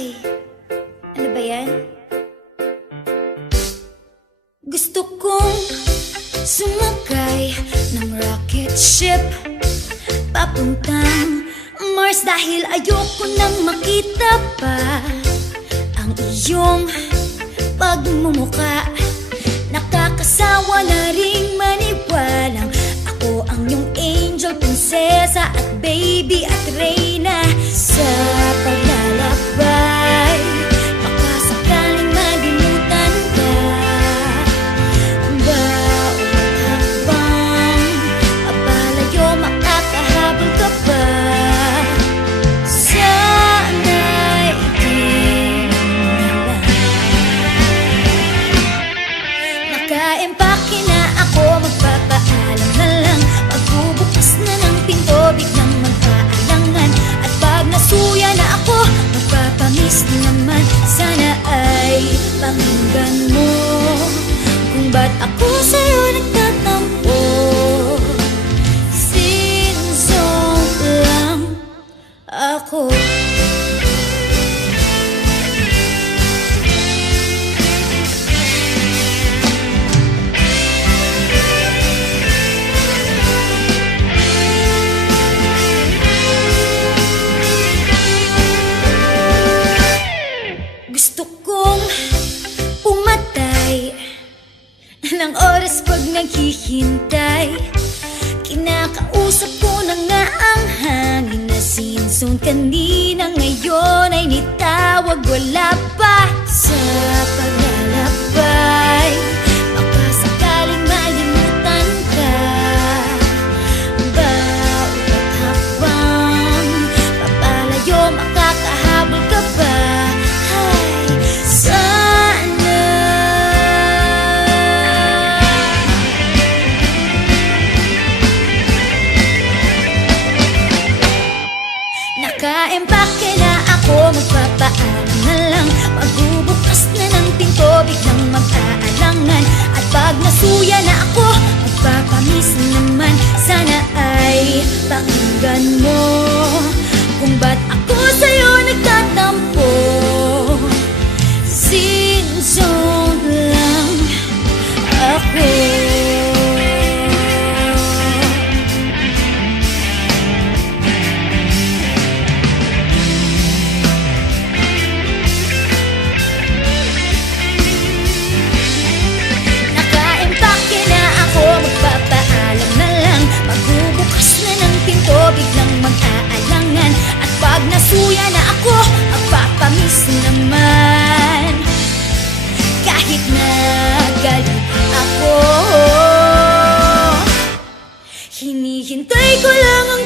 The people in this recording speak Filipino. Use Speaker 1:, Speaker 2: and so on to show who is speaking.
Speaker 1: Ay, ano ba yan? Gusto kong sumakay ng rocket ship Papuntang Mars dahil ayoko nang makita pa Ang iyong pagmumuka Nakakasawa na ring maniwalang Ako ang iyong angel, prinsesa at baby at reyna mo. Kung ba't ako sa'yo nagtatampo oras pag naghihintay Kinakausap ko na nga ang hangin na sinsun. Kanina ngayon ay nitawag wala pa Sa Naka-empake na ako Magpapaalam na lang. Magbubukas Hinihintay ko lang ang